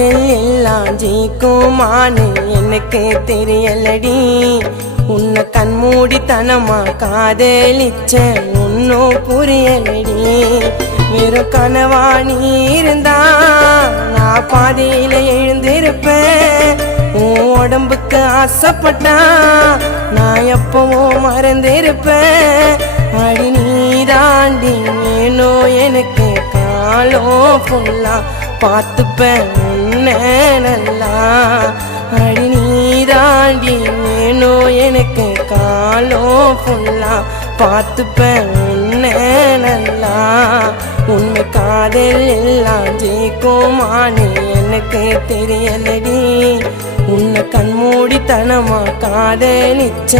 எல்லாம் ஜெயிக்குமான்னு எனக்கு தெரியலடி. உன்னை கண்மூடித்தனமா காதலிச்ச ஒன்னும் புரியலடி. வெறும் கனவா நீ இருந்தா நான் பாதையில எழுந்திருப்பேன். உன் உடம்புக்கு ஆசைப்பட்டா நான் எப்பவும் மறந்திருப்பேன். அடி நீ தாண்டி வேணும் எனக்கு காலம் ஃபுல்லா பார்த்துப்பேன் உன்னை நல்லா. அடி நீ தாண்டி வேணும் எனக்கு காலம் ஃபுல்லா பார்த்துப்பேன் உன்னை நல்லா. உண்மை காதல் எல்லாம் ஜெயிக்குமான்னு எனக்கு தெரியலடி. உன்னை கண்மூடித்தனமா காதலிச்ச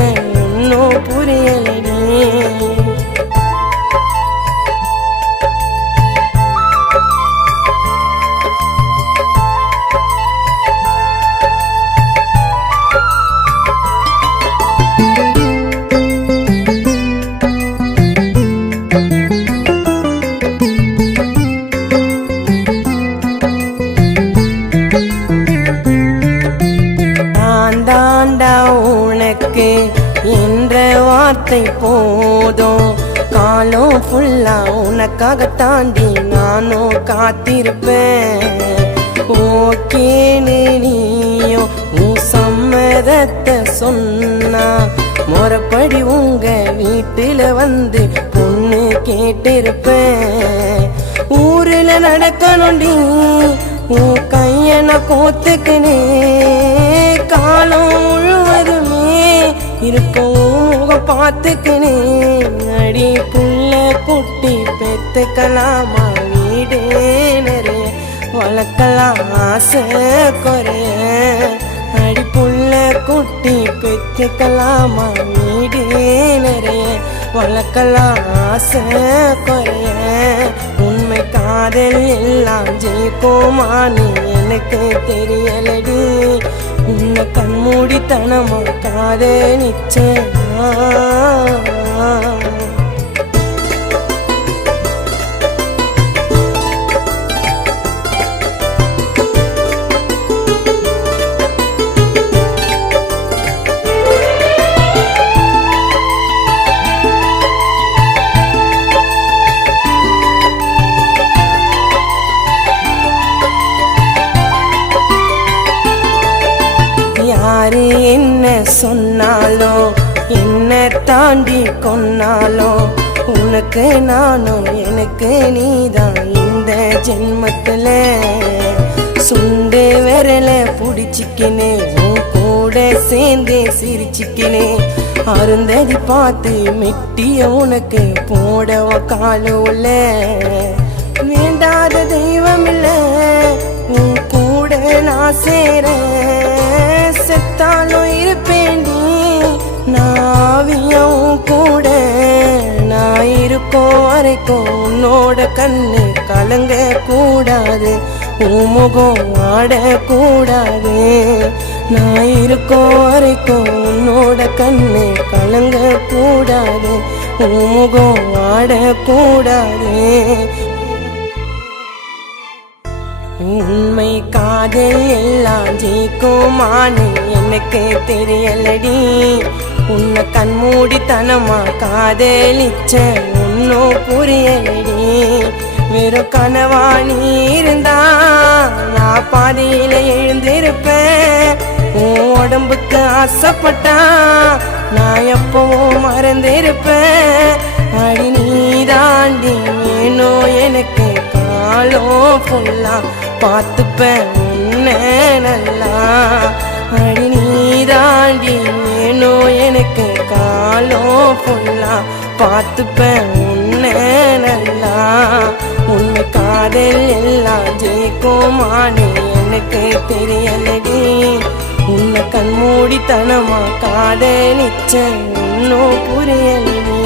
ஒன்னும் புரியலடி. உனக்கு என்ற வார்த்தை போதும். காலம் ஃபுல்லா உனக்காக தாண்டி நானும் காத்திருப்பேன். ஓகேன்னு நீயோ உன் சம்மதத்தை சொன்னா முறைப்படி உங்க வீட்டுல வந்து பொண்ணு கேட்டிருப்பேன். ஊருல நடக்கணுண்டி உன் கையன கோத்துக்குனே காலம் முழுவதுமே இருக்கும் பார்த்துக்கினே. அடி புள்ள குட்டி பெத்துக்கலாமா வீடு நிறைய வளர்க்கலாம் ஆசை குறைய. அடி புள்ள குட்டி பெத்துக்கலாமா வீடு நிறைய வளர்க்கலாம் ஆசை குறைய. உண்மை காதல் எல்லாம் ஜெயிக்குமான்னு எனக்கு தெரியலடி. உன்னை கண்மூடித்தனமா காதலிச்சேன். யாரு என்ன சொன்னாலும் என்ன தாண்டி கொன்னாலும் உனக்கு நானும் எனக்கு நீதான் இந்த ஜென்மத்துல. சுண்டு விரல புடிச்சிக்கினே உன் கூட சேர்ந்தே சிரிச்சிக்கினே. அருந்ததி பார்த்து மெட்டிய உனக்கு போடவ காலுல. வேண்டாத தெய்வம் இல்ல உன் கூட நான் சேர. செத்தாலும் இருப்பேண்டி நாவியும் கூட. நான் இருக்கும் வரைக்கும் உன்னோட கண்ணு கலங்க கூடாது. உன் முகம் ஆடக்கூடாது. நான் இருக்கும் வரைக்கும் உன்னோட கண்ணு கலங்க கூடாது. உன் முகம் ஆடக்கூடாது. உண்மை காதல் எல்லாம் ஜெயிக்குமான்னு எனக்கு தெரியலடி. உன்னை கண்மூடித்தனமா காதலிச்ச ஒன்னும் புரியலடி. வெறும் கனவா நீ இருந்தா நான் பாதையில எழுந்திருப்பேன். உன் உடம்புக்கு ஆசைப்பட்டா நான் எப்பவும் மறந்திருப்பேன். அடி நீ தாண்டி வேணும் எனக்கு காலம் ஃபுல்லா பார்த்துப்பேன் உன்னை நல்லா. அடி நீதாண்டி வேணும் எனக்கு காலம் ஃபுல்லா பார்த்துப்பேன் உன்னை நல்லா. உன்னை காதல் எல்லாம் ஜெயிக்குமானே எனக்கு தெரியலடி. உன்னை கண்மூடித்தனமா காதலிச்சேன் இன்னும் புரியலடி.